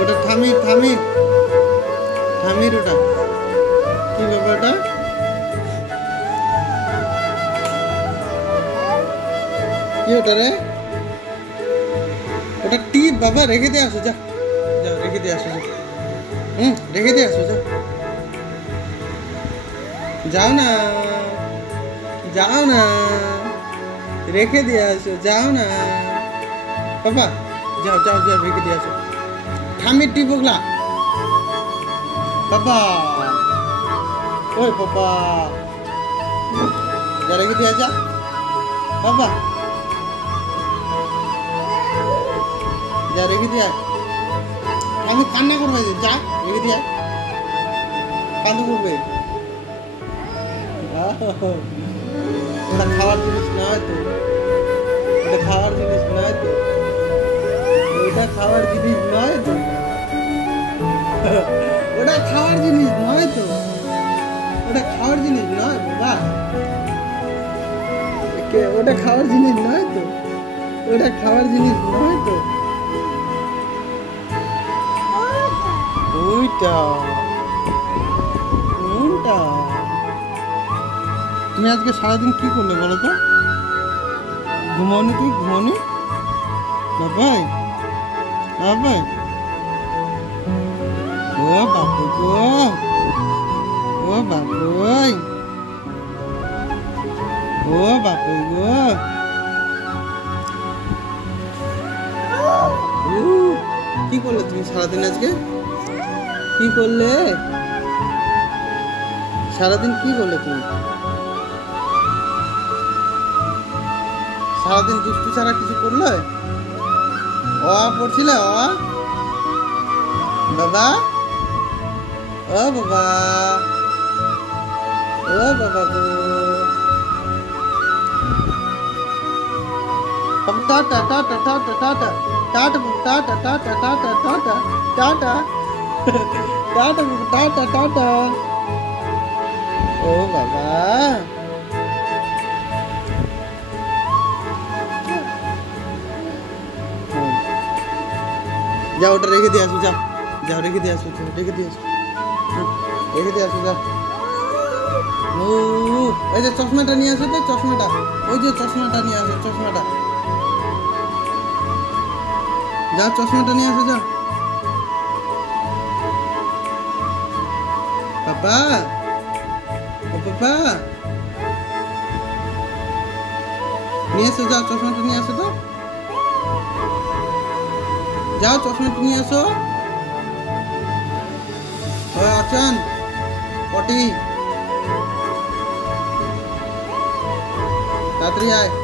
ওটা থামির থামির থামির ওটা কি ব্যাপারটা কি ওটা রে ওটা টিপ বাবা রেখে দিয়ে আসো যা যাও রেখে দিয়ে আসো রেখে দিয়ে আসো যা যাও না যাও না রেখে দিয়ে আসো যাও না বাবা যাও যাও যাও রেখে দিয়ে আসো থামির টিপ ওগুলা বাবা ওই বাবা যা রেখে দিয়ে যা বাবা যা রেখে দিয়ে আমি কান্না করবে যা রেখে দিয়ে কান্না করবে ওটা খাওয়ার জিনিস নয় তো ওটা খাওয়ার জিনিস নয় তো ওটা খাওয়ার জিনিস নয় তো ওটা খাওয়ার জিনিস নয় তো ওটা খাওয়ার জিনিস নয় বাবা ওটা খাওয়ার জিনিস নয় তো ওটা খাওয়ার জিনিস নয় তো ওইটা কোনটা তুমি আজকে সারাদিন কি করলে বলো তো ঘুমাওনি তুই ঘুমাওনি বাবাই বাবাই ও বাপু গো ও বাপুই ও বাপুই গো কি করলে তুমি সারাদিন আজকে কি করলে সারাদিন কি করলে তুমি সারাদিন দুষ্টু ছাড়া কিছু করলে পড়ছিলে বাবা ও বাবা ও বাবা গো টাটা টাটা টাটা টাটা টাটা টাটা টাটা টাটা টাটা টাটা টাটা টাটা টাটা ও বাবা যাও ওটা রেখে দিয়ে আসো যাও যাও রেখে দিয়ে আসো রেখে দিয়ে আসো রেখে দিয়ে আসো যাও ওই যে চশমাটা নিয়ে আসো তো চশমাটা ওই যে চশমাটা নিয়ে আসো চশমাটা যাও চশমাটা নিয়ে আসো যাও পাপা ও পাপা নিয়ে এসো যাও চশমাটা নিয়ে আসো তো যাও চশমাটা নিয়ে আসো অর্চন পটি তাড়াতাড়ি আয়